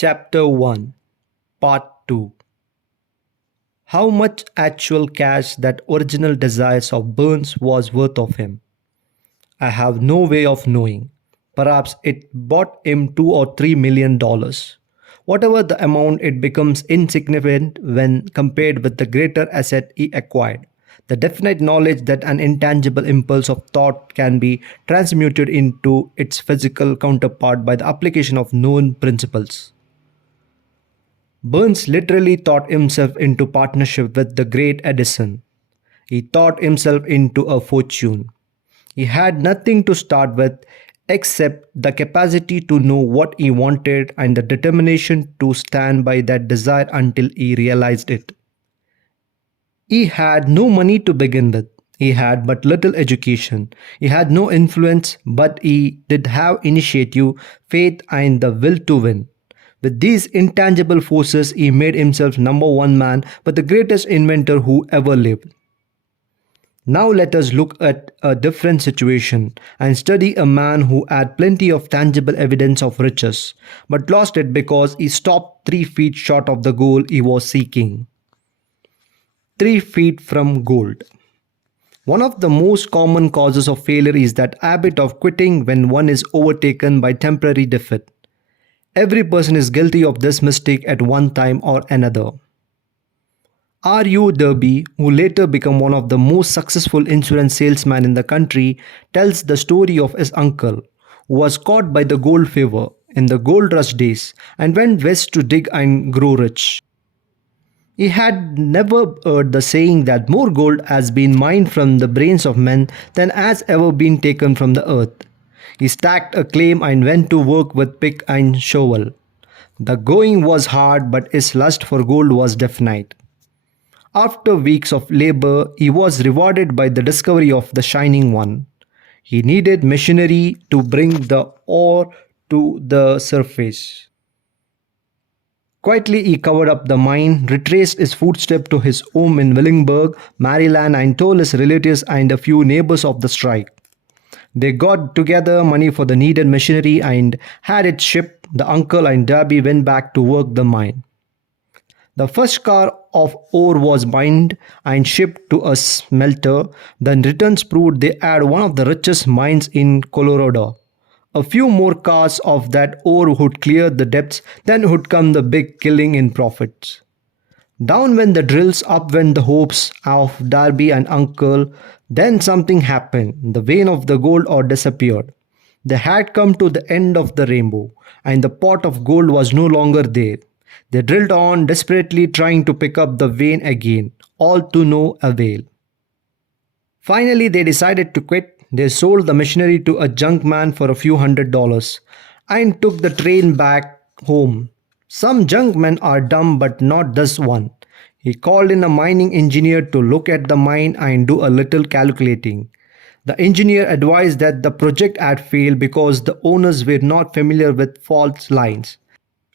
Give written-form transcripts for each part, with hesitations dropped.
Chapter 1, Part 2. How much actual cash that original desires of Burns was worth of him? I have no way of knowing. Perhaps it bought him $2 or $3 million. Whatever the amount, it becomes insignificant when compared with the greater asset he acquired. The definite knowledge that an intangible impulse of thought can be transmuted into its physical counterpart by the application of known principles. Burns literally thought himself into partnership with the great Edison. He thought himself into a fortune. He had nothing to start with except the capacity to know what he wanted and the determination to stand by that desire until he realized it. He had no money to begin with. He had but little education. He had no influence, but he did have initiative, faith, and the will to win. With these intangible forces, he made himself number one man, but the greatest inventor who ever lived. Now let us look at a different situation and study a man who had plenty of tangible evidence of riches, but lost it because he stopped 3 feet short of the goal he was seeking. 3 feet from gold. One of the most common causes of failure is that habit of quitting when one is overtaken by temporary defeat. Every person is guilty of this mistake at one time or another. R.U. Derby, who later became one of the most successful insurance salesmen in the country, tells the story of his uncle, who was caught by the gold fever in the gold rush days and went west to dig and grow rich. He had never heard the saying that more gold has been mined from the brains of men than has ever been taken from the earth. He stacked a claim and went to work with pick and shovel. The going was hard, but his lust for gold was definite. After weeks of labor, he was rewarded by the discovery of the Shining One. He needed machinery to bring the ore to the surface. Quietly, he covered up the mine, retraced his footsteps to his home in Willingsburg, Maryland, and told his relatives and a few neighbors of the strike. They got together money for the needed machinery and had it shipped. The uncle and Darby went back to work the mine. The first car of ore was mined and shipped to a smelter. The returns proved they had one of the richest mines in Colorado. A few more cars of that ore would clear the depths, then would come the big killing in profits. Down went the drills, up went the hopes of Darby and uncle. Then something happened. The vein of the gold ore disappeared. They had come to the end of the rainbow, and the pot of gold was no longer there. They drilled on, desperately trying to pick up the vein again, all to no avail. Finally, they decided to quit. They sold the machinery to a junk man for a few $100s and took the train back home. Some junk men are dumb, but not this one. He called in a mining engineer to look at the mine and do a little calculating. The engineer advised that the project had failed because the owners were not familiar with fault lines.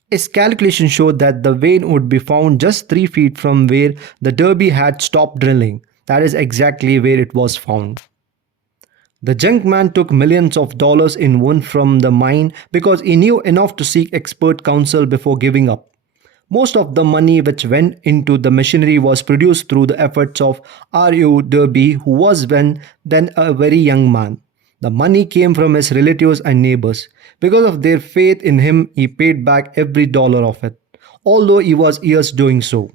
His calculation showed that the vein would be found just 3 feet from where the Derby had stopped drilling. That is exactly where it was found. The junk man took millions of dollars in one from the mine because he knew enough to seek expert counsel before giving up. Most of the money which went into the machinery was produced through the efforts of R.U. Derby, who was then a very young man. The money came from his relatives and neighbors. Because of their faith in him, he paid back every dollar of it, although he was years doing so.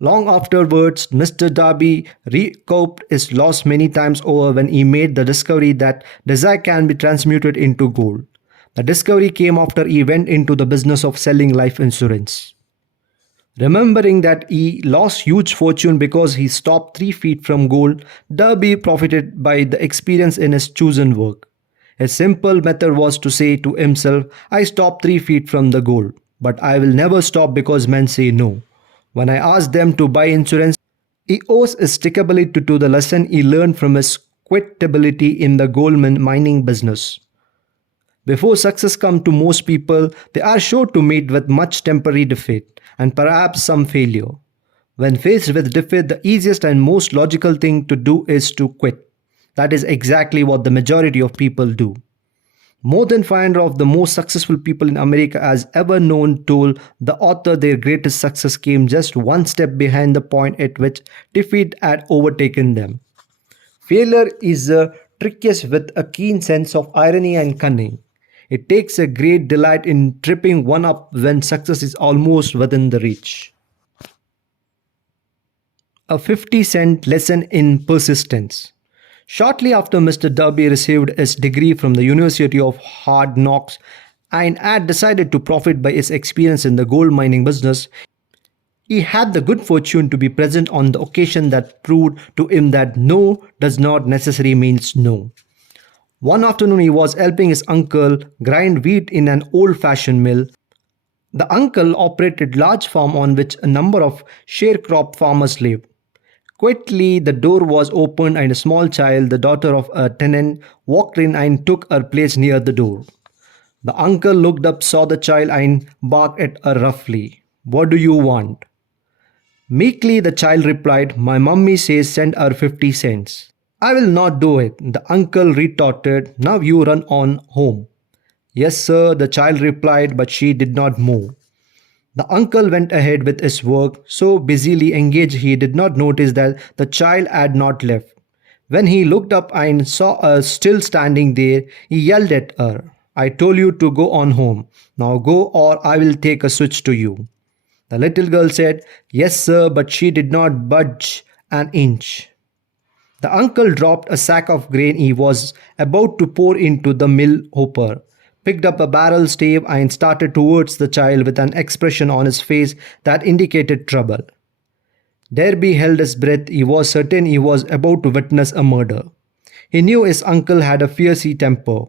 Long afterwards, Mr. Darby recouped his loss many times over when he made the discovery that desire can be transmuted into gold. The discovery came after he went into the business of selling life insurance. Remembering that he lost huge fortune because he stopped 3 feet from gold, Darby profited by the experience in his chosen work. His simple method was to say to himself, I stopped 3 feet from the gold, but I will never stop because men say no. When I asked them to buy insurance, he owes his stickability to the lesson he learned from his quitability in the gold mining business. Before success comes to most people, they are sure to meet with much temporary defeat and perhaps some failure. When faced with defeat, the easiest and most logical thing to do is to quit. That is exactly what the majority of people do. More than 500 of the most successful people in America as ever known told the author their greatest success came just one step behind the point at which defeat had overtaken them. Failure is trickiest with a keen sense of irony and cunning. It takes a great delight in tripping one up when success is almost within the reach. A 50-cent lesson in persistence. Shortly after Mr. Darby received his degree from the University of Hard Knocks and had decided to profit by his experience in the gold mining business, he had the good fortune to be present on the occasion that proved to him that no does not necessarily means no. One afternoon he was helping his uncle grind wheat in an old-fashioned mill. The uncle operated a large farm on which a number of sharecrop farmers lived. Quickly the door was opened and a small child, the daughter of a tenant, walked in and took her place near the door. The uncle looked up, saw the child and barked at her roughly. "What do you want?" Meekly the child replied, "My mummy says send her 50 cents. "I will not do it," the uncle retorted. "Now you run on home." "Yes, sir," the child replied, but she did not move. The uncle went ahead with his work, so busily engaged he did not notice that the child had not left. When he looked up and saw her still standing there, he yelled at her, "I told you to go on home. Now go or I will take a switch to you." The little girl said, "Yes, sir," but she did not budge an inch. The uncle dropped a sack of grain he was about to pour into the mill hopper, picked up a barrel stave and started towards the child with an expression on his face that indicated trouble. Derby held his breath. He was certain he was about to witness a murder. He knew his uncle had a fiery temper.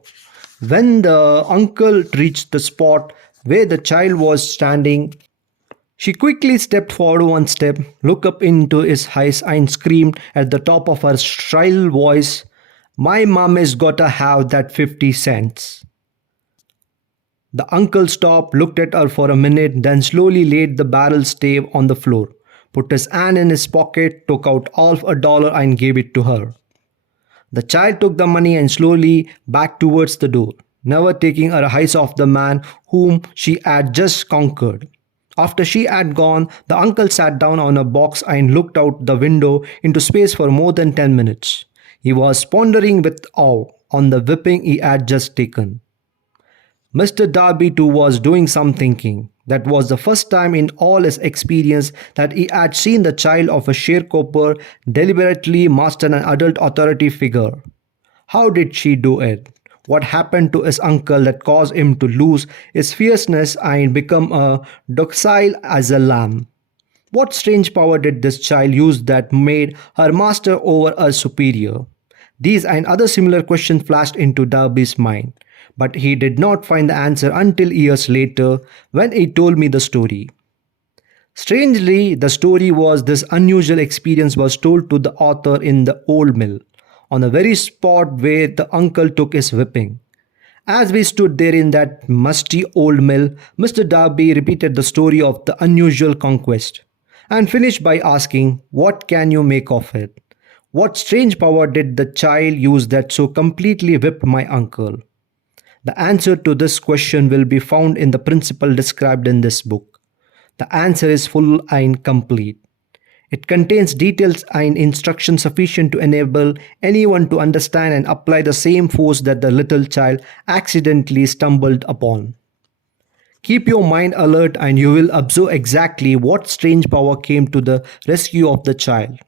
When the uncle reached the spot where the child was standing, she quickly stepped forward one step, looked up into his eyes and screamed at the top of her shrill voice, "My mommy's gotta have that 50 cents. The uncle stopped, looked at her for a minute, then slowly laid the barrel stave on the floor, put his hand in his pocket, took out half a dollar and gave it to her. The child took the money and slowly backed towards the door, never taking her eyes off the man whom she had just conquered. After she had gone, the uncle sat down on a box and looked out the window into space for more than 10 minutes. He was pondering with awe on the whipping he had just taken. Mr. Darby too was doing some thinking. That was the first time in all his experience that he had seen the child of a sharecropper deliberately master an adult authority figure. How did she do it? What happened to his uncle that caused him to lose his fierceness and become docile as a lamb? What strange power did this child use that made her master over her superior? These and other similar questions flashed into Darby's mind, but he did not find the answer until years later when he told me the story. Strangely, the story was this unusual experience was told to the author in the old mill, on the very spot where the uncle took his whipping. As we stood there in that musty old mill, Mr. Darby repeated the story of the unusual conquest, and finished by asking, "What can you make of it? What strange power did the child use that so completely whipped my uncle?" The answer to this question will be found in the principle described in this book. The answer is full and complete. It contains details and instructions sufficient to enable anyone to understand and apply the same force that the little child accidentally stumbled upon. Keep your mind alert and you will observe exactly what strange power came to the rescue of the child.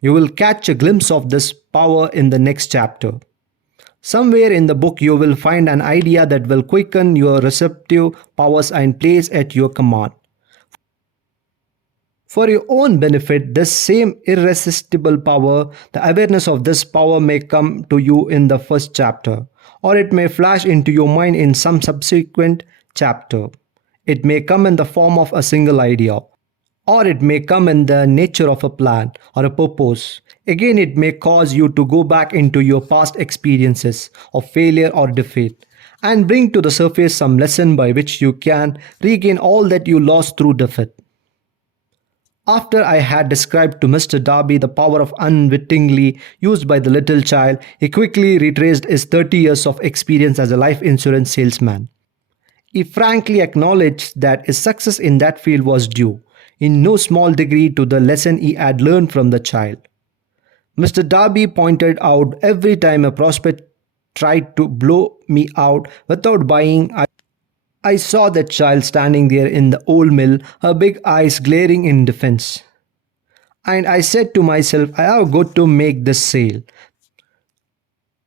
You will catch a glimpse of this power in the next chapter. Somewhere in the book you will find an idea that will quicken your receptive powers and place at your command. For your own benefit, this same irresistible power, the awareness of this power may come to you in the first chapter, or it may flash into your mind in some subsequent chapter. It may come in the form of a single idea, or it may come in the nature of a plan or a purpose. Again, it may cause you to go back into your past experiences of failure or defeat and bring to the surface some lesson by which you can regain all that you lost through defeat. After I had described to Mr. Darby the power of unwittingly used by the little child, he quickly retraced his 30 years of experience as a life insurance salesman. He frankly acknowledged that his success in that field was due, in no small degree, to the lesson he had learned from the child. Mr. Darby pointed out every time a prospect tried to blow me out without buying, I saw that child standing there in the old mill, her big eyes glaring in defense. And I said to myself, I have got to make this sale.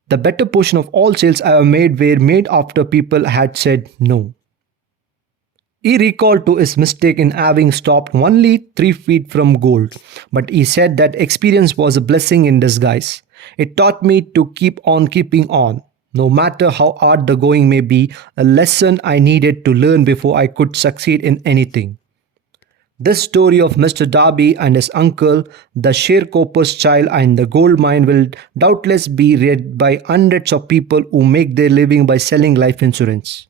The better portion of all sales I have made were made after people had said no. He recalled to his mistake in having stopped only 3 feet from gold, but he said that experience was a blessing in disguise. It taught me to keep on keeping on. No matter how hard the going may be, a lesson I needed to learn before I could succeed in anything. This story of Mr. Darby and his uncle, the sharecropper's child, and the gold mine will doubtless be read by hundreds of people who make their living by selling life insurance.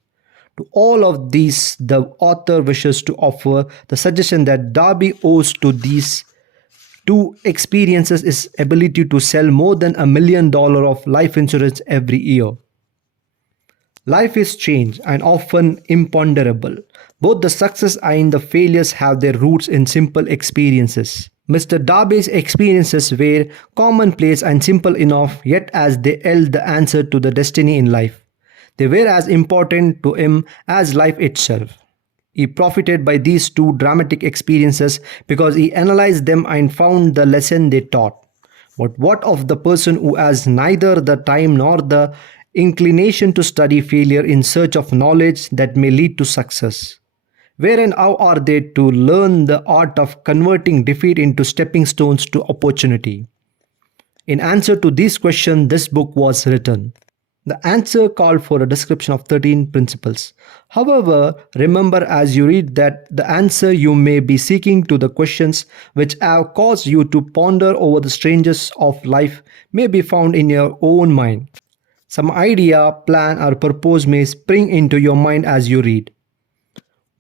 To all of these, the author wishes to offer the suggestion that Darby owes to these two experiences his ability to sell more than $1 million of life insurance every year. Life is strange and often imponderable. Both the success and the failures have their roots in simple experiences. Mr. Darby's experiences were commonplace and simple enough, yet as they held the answer to the destiny in life, they were as important to him as life itself. He profited by these two dramatic experiences because he analyzed them and found the lesson they taught. But what of the person who has neither the time nor the inclination to study failure in search of knowledge that may lead to success? Where and how are they to learn the art of converting defeat into stepping stones to opportunity? In answer to these questions, this book was written. The answer called for a description of 13 principles. However, remember as you read that the answer you may be seeking to the questions which have caused you to ponder over the strangeness of life may be found in your own mind. Some idea, plan, or purpose may spring into your mind as you read.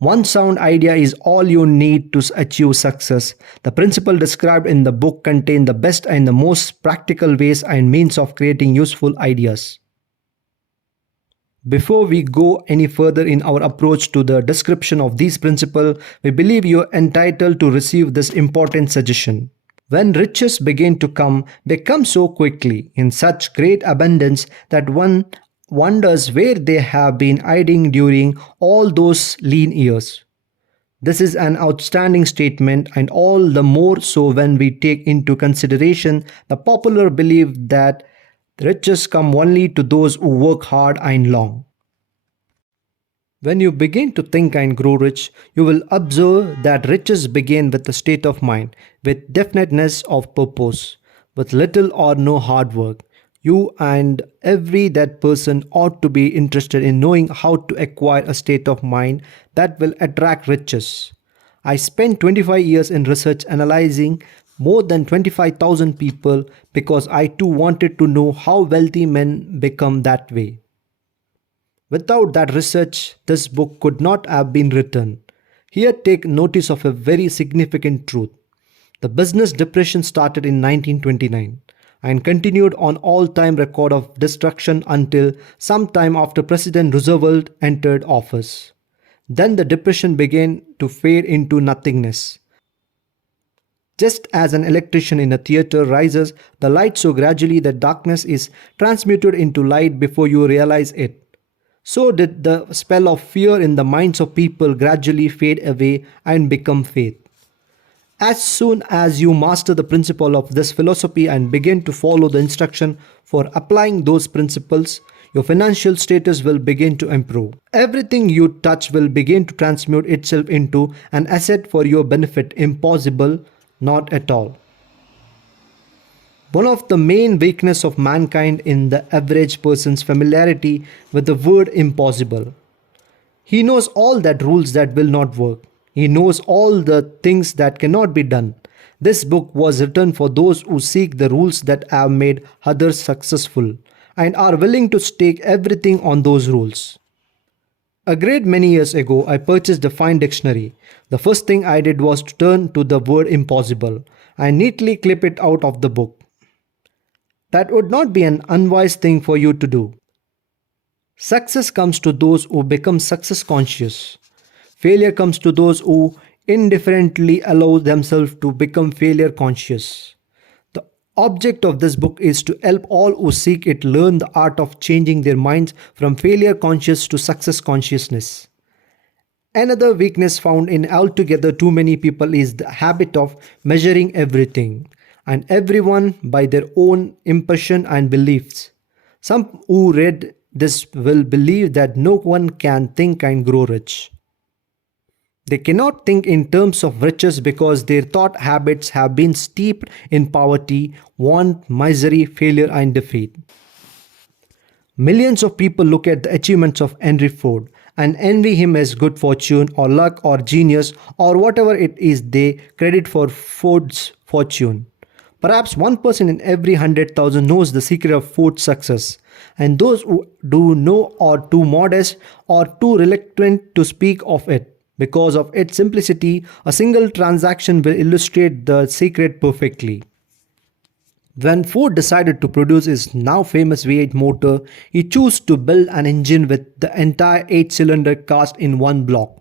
One sound idea is all you need to achieve success. The principle described in the book contain the best and the most practical ways and means of creating useful ideas. Before we go any further in our approach to the description of these principles, we believe you are entitled to receive this important suggestion. When riches begin to come, they come so quickly, in such great abundance, that one wonders where they have been hiding during all those lean years. This is an outstanding statement, and all the more so when we take into consideration the popular belief that riches come only to those who work hard and long. When you begin to think and grow rich, you will observe that riches begin with a state of mind, with definiteness of purpose, with little or no hard work. You and every that person ought to be interested in knowing how to acquire a state of mind that will attract riches. I spent 25 years in research analyzing more than 25,000 people because I too wanted to know how wealthy men become that way. Without that research, this book could not have been written. Here take notice of a very significant truth. The business depression started in 1929 and continued on all-time record of destruction until sometime after President Roosevelt entered office. Then the depression began to fade into nothingness. Just as an electrician in a theater rises the light so gradually that darkness is transmuted into light before you realize it, so did the spell of fear in the minds of people gradually fade away and become faith. As soon as you master the principle of this philosophy and begin to follow the instruction for applying those principles, your financial status will begin to improve. Everything you touch will begin to transmute itself into an asset for your benefit. Impossible? Not at all. One of the main weaknesses of mankind in the average person's familiarity with the word impossible. He knows all that rules that will not work. He knows all the things that cannot be done. This book was written for those who seek the rules that have made others successful and are willing to stake everything on those rules. A great many years ago, I purchased a fine dictionary. The first thing I did was to turn to the word impossible and neatly clip it out of the book. That would not be an unwise thing for you to do. Success comes to those who become success conscious. Failure comes to those who indifferently allow themselves to become failure conscious. The object of this book is to help all who seek it learn the art of changing their minds from failure conscious to success consciousness. Another weakness found in altogether too many people is the habit of measuring everything and everyone by their own impression and beliefs. Some who read this will believe that no one can think and grow rich. They cannot think in terms of riches because their thought habits have been steeped in poverty, want, misery, failure, and defeat. Millions of people look at the achievements of Henry Ford and envy him as good fortune or luck or genius or whatever it is they credit for Ford's fortune. Perhaps one person in every 100,000 knows the secret of Ford's success, and those who do know are too modest or too reluctant to speak of it. Because of its simplicity, a single transaction will illustrate the secret perfectly. When Ford decided to produce his now famous V8 motor, he chose to build an engine with the entire 8-cylinder cast in one block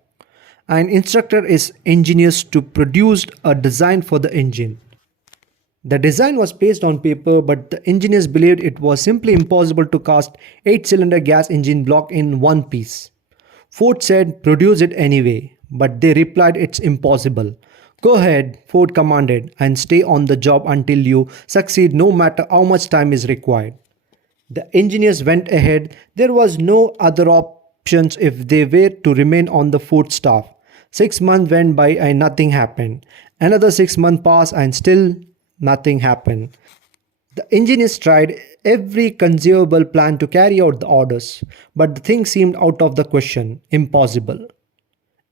and instructed his engineers to produce a design for the engine. The design was pasted on paper, but the engineers believed it was simply impossible to cast 8-cylinder gas engine block in one piece. Ford said, "Produce it anyway," but they replied, "It's impossible." "Go ahead," Ford commanded, "and stay on the job until you succeed no matter how much time is required." The engineers went ahead. There was no other options if they were to remain on the Ford staff. 6 months went by and nothing happened. Another 6 months passed and still nothing happened. The engineers tried every conceivable plan to carry out the orders, but the thing seemed out of the question, impossible.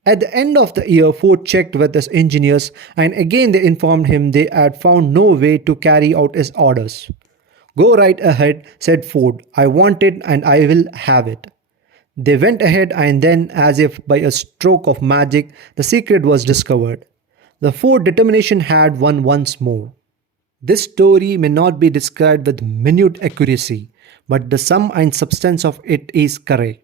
At the end of the year, Ford checked with his engineers and again they informed him they had found no way to carry out his orders. "Go right ahead," said Ford. "I want it and I will have it." They went ahead and then, as if by a stroke of magic, the secret was discovered. The Ford determination had won once more. This story may not be described with minute accuracy, but the sum and substance of it is correct.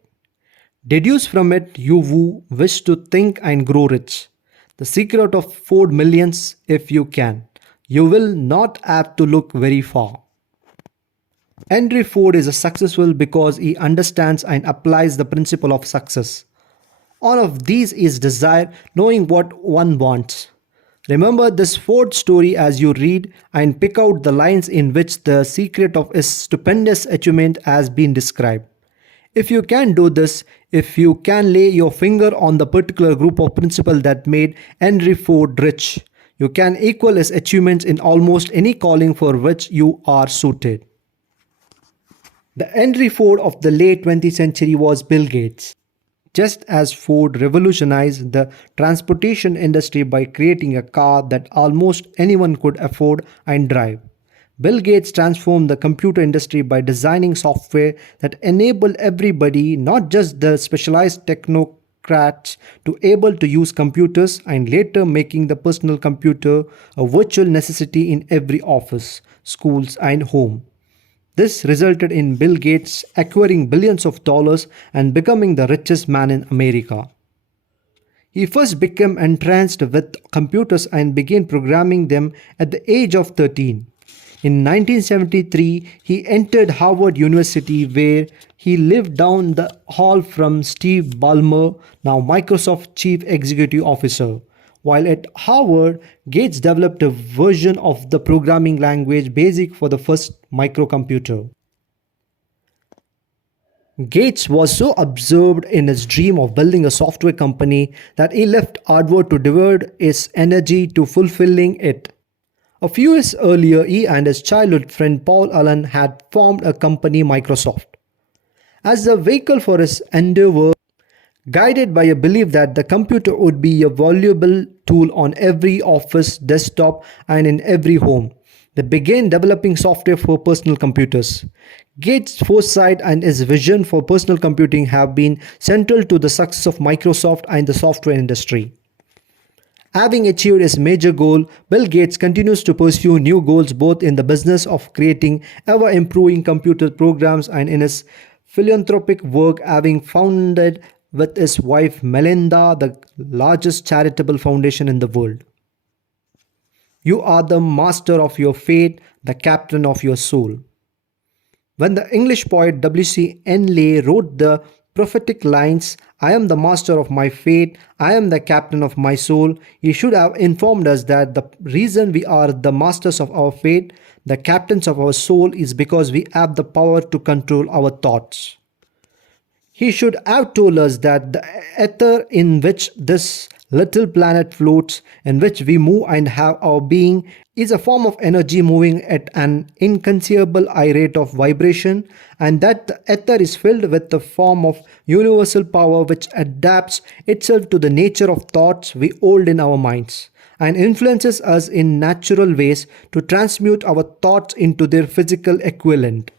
Deduce from it, you who wish to think and grow rich, the secret of Ford millions if you can. You will not have to look very far. Henry Ford is successful because he understands and applies the principle of success. All of these is desire, knowing what one wants. Remember this Ford story as you read and pick out the lines in which the secret of his stupendous achievement has been described. If you can do this, if you can lay your finger on the particular group of principles that made Henry Ford rich, you can equal his achievements in almost any calling for which you are suited. The Henry Ford of the late 20th century was Bill Gates. Just as Ford revolutionized the transportation industry by creating a car that almost anyone could afford and drive, Bill Gates transformed the computer industry by designing software that enabled everybody, not just the specialized technocrats, to able to use computers, and later making the personal computer a virtual necessity in every office, schools and home. This resulted in Bill Gates acquiring billions of dollars and becoming the richest man in America. He first became entranced with computers and began programming them at the age of 13. In 1973, he entered Harvard University where he lived down the hall from Steve Ballmer, now Microsoft Chief Executive Officer. While at Harvard, Gates developed a version of the programming language BASIC for the first microcomputer. Gates was so absorbed in his dream of building a software company that he left Harvard to devote his energy to fulfilling it. A few years earlier, he and his childhood friend Paul Allen had formed a company, Microsoft. As the vehicle for his endeavor, guided by a belief that the computer would be a valuable tool on every office, desktop, and in every home, They began developing software for personal computers. Gates' foresight and his vision for personal computing have been central to the success of Microsoft and the software industry. Having achieved his major goal, Bill Gates continues to pursue new goals both in the business of creating ever improving computer programs and in his philanthropic work, having founded with his wife Melinda the largest charitable foundation in the world. You are the master of your fate, the captain of your soul. When the English poet W.C. Henley wrote the prophetic lines, I am the master of my fate, I am the captain of my soul, he should have informed us that the reason we are the masters of our fate, the captains of our soul, is because we have the power to control our thoughts. He should have told us that the ether in which this little planet floats, in which we move and have our being, is a form of energy moving at an inconceivable high rate of vibration, and that the ether is filled with the form of universal power which adapts itself to the nature of thoughts we hold in our minds and influences us in natural ways to transmute our thoughts into their physical equivalent.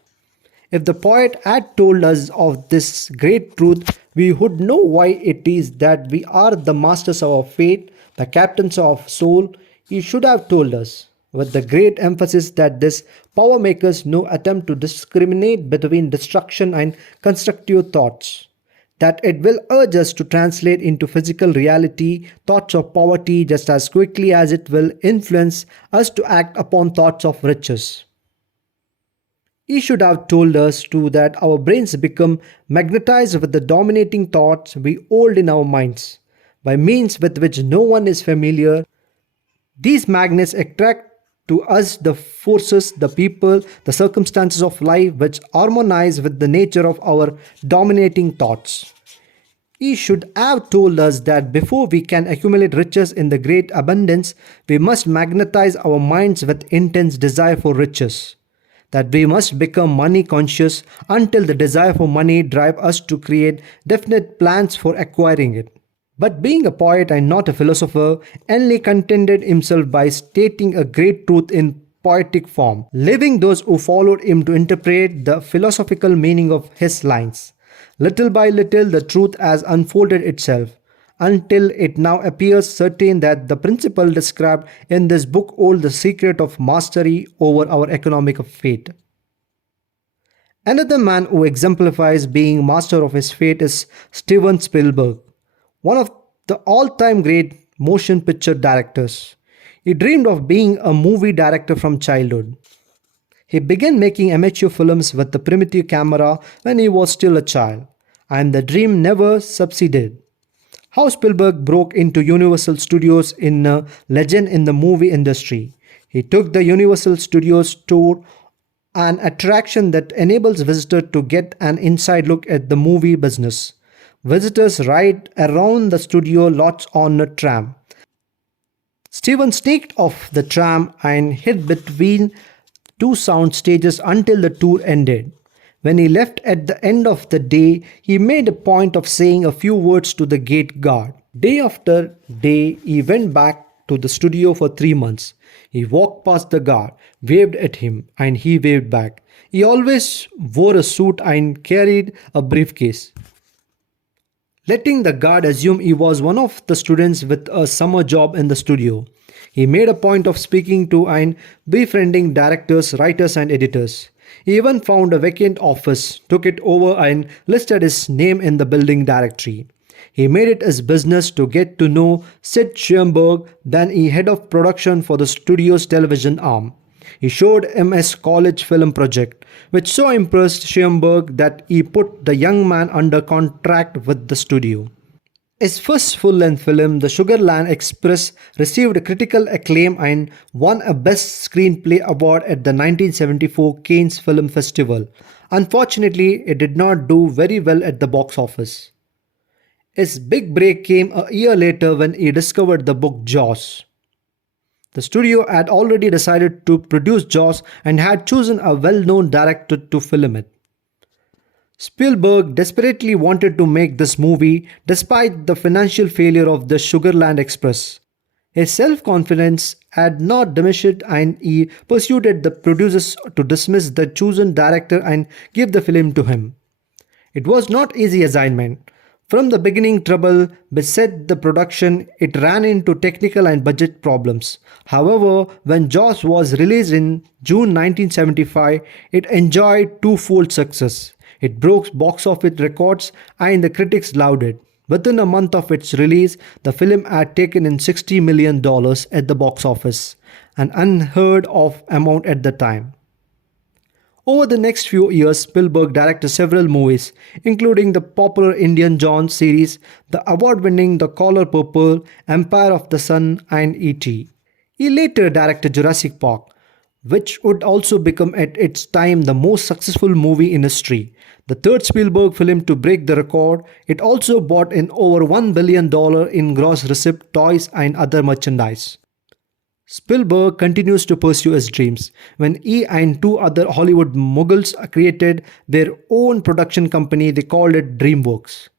If the poet had told us of this great truth, we would know why it is that we are the masters of our fate, the captains of soul. He should have told us, with the great emphasis that this power makes no attempt to discriminate between destruction and constructive thoughts, that it will urge us to translate into physical reality thoughts of poverty just as quickly as it will influence us to act upon thoughts of riches. He should have told us too that our brains become magnetized with the dominating thoughts we hold in our minds, by means with which no one is familiar. These magnets attract to us the forces, the people, the circumstances of life which harmonize with the nature of our dominating thoughts. He should have told us that before we can accumulate riches in the great abundance, we must magnetize our minds with intense desire for riches, that we must become money conscious until the desire for money drive us to create definite plans for acquiring it. But being a poet and not a philosopher, Henley contented himself by stating a great truth in poetic form, leaving those who followed him to interpret the philosophical meaning of his lines. Little by little, the truth has unfolded itself, until it now appears certain that the principle described in this book holds the secret of mastery over our economic fate. Another man who exemplifies being master of his fate is Steven Spielberg, one of the all-time great motion picture directors. He dreamed of being a movie director from childhood. He began making amateur films with the primitive camera when he was still a child, and the dream never succeeded. How Spielberg broke into Universal Studios in a legend in the movie industry. He took the Universal Studios tour, an attraction that enables visitors to get an inside look at the movie business. Visitors ride around the studio lots on a tram. Steven sneaked off the tram and hid between two sound stages until the tour ended. When he left at the end of the day, he made a point of saying a few words to the gate guard. Day after day, he went back to the studio for 3 months. He walked past the guard, waved at him, and he waved back. He always wore a suit and carried a briefcase, letting the guard assume he was one of the students with a summer job in the studio. He made a point of speaking to and befriending directors, writers, and editors. He even found a vacant office, took it over, and listed his name in the building directory. He made it his business to get to know Sid Sheinberg, then he head of production for the studio's television arm. He showed him his college film project, which so impressed Sheinberg that he put the young man under contract with the studio. His first full-length film, The Sugarland Express, received critical acclaim and won a Best Screenplay award at the 1974 Cannes Film Festival. Unfortunately, it did not do very well at the box office. His big break came a year later when he discovered the book Jaws. The studio had already decided to produce Jaws and had chosen a well-known director to film it. Spielberg desperately wanted to make this movie despite the financial failure of the Sugarland Express. His self confidence had not diminished and he persuaded the producers to dismiss the chosen director and give the film to him. It was not easy assignment. From the beginning trouble beset the production, it ran into technical and budget problems. However, when Jaws was released in June 1975, it enjoyed twofold success. It broke box office records and the critics loved it. Within a month of its release, the film had taken in $60 million at the box office, an unheard of amount at the time. Over the next few years, Spielberg directed several movies, including the popular Indiana Jones series, the award-winning The Color Purple, Empire of the Sun, and E.T. He later directed Jurassic Park, which would also become at its time the most successful movie in history. The third Spielberg film to break the record, it also brought in over $1 billion in gross receipts, toys, and other merchandise. Spielberg continues to pursue his dreams. When he and two other Hollywood moguls created their own production company, they called it DreamWorks.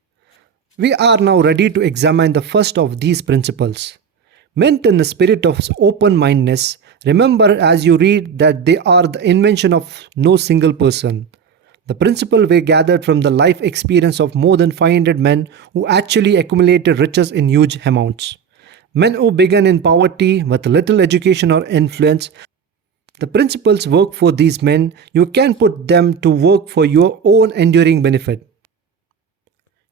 We are now ready to examine the first of these principles. Meant in the spirit of open-mindedness, remember as you read that they are the invention of no single person. The principle were gathered from the life experience of more than 500 men who actually accumulated riches in huge amounts. Men who began in poverty with little education or influence. The principles work for these men. You can put them to work for your own enduring benefit.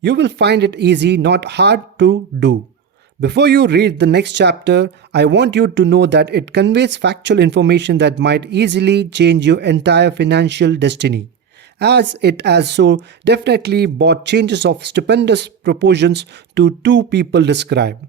You will find it easy, not hard to do. Before you read the next chapter, I want you to know that it conveys factual information that might easily change your entire financial destiny, as it has so definitely brought changes of stupendous proportions to two people described.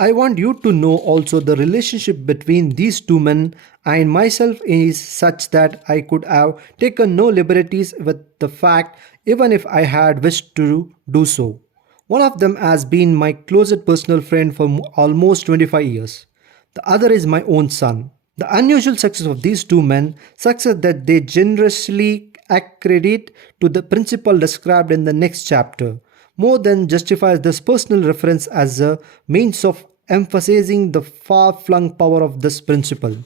I want you to know also the relationship between these two men and myself is such that I could have taken no liberties with the fact even if I had wished to do so. One of them has been my closest personal friend for almost 25 years. The other is my own son. The unusual success of these two men, success that they generously accredit to the principle described in the next chapter, more than justifies this personal reference as a means of emphasizing the far-flung power of this principle.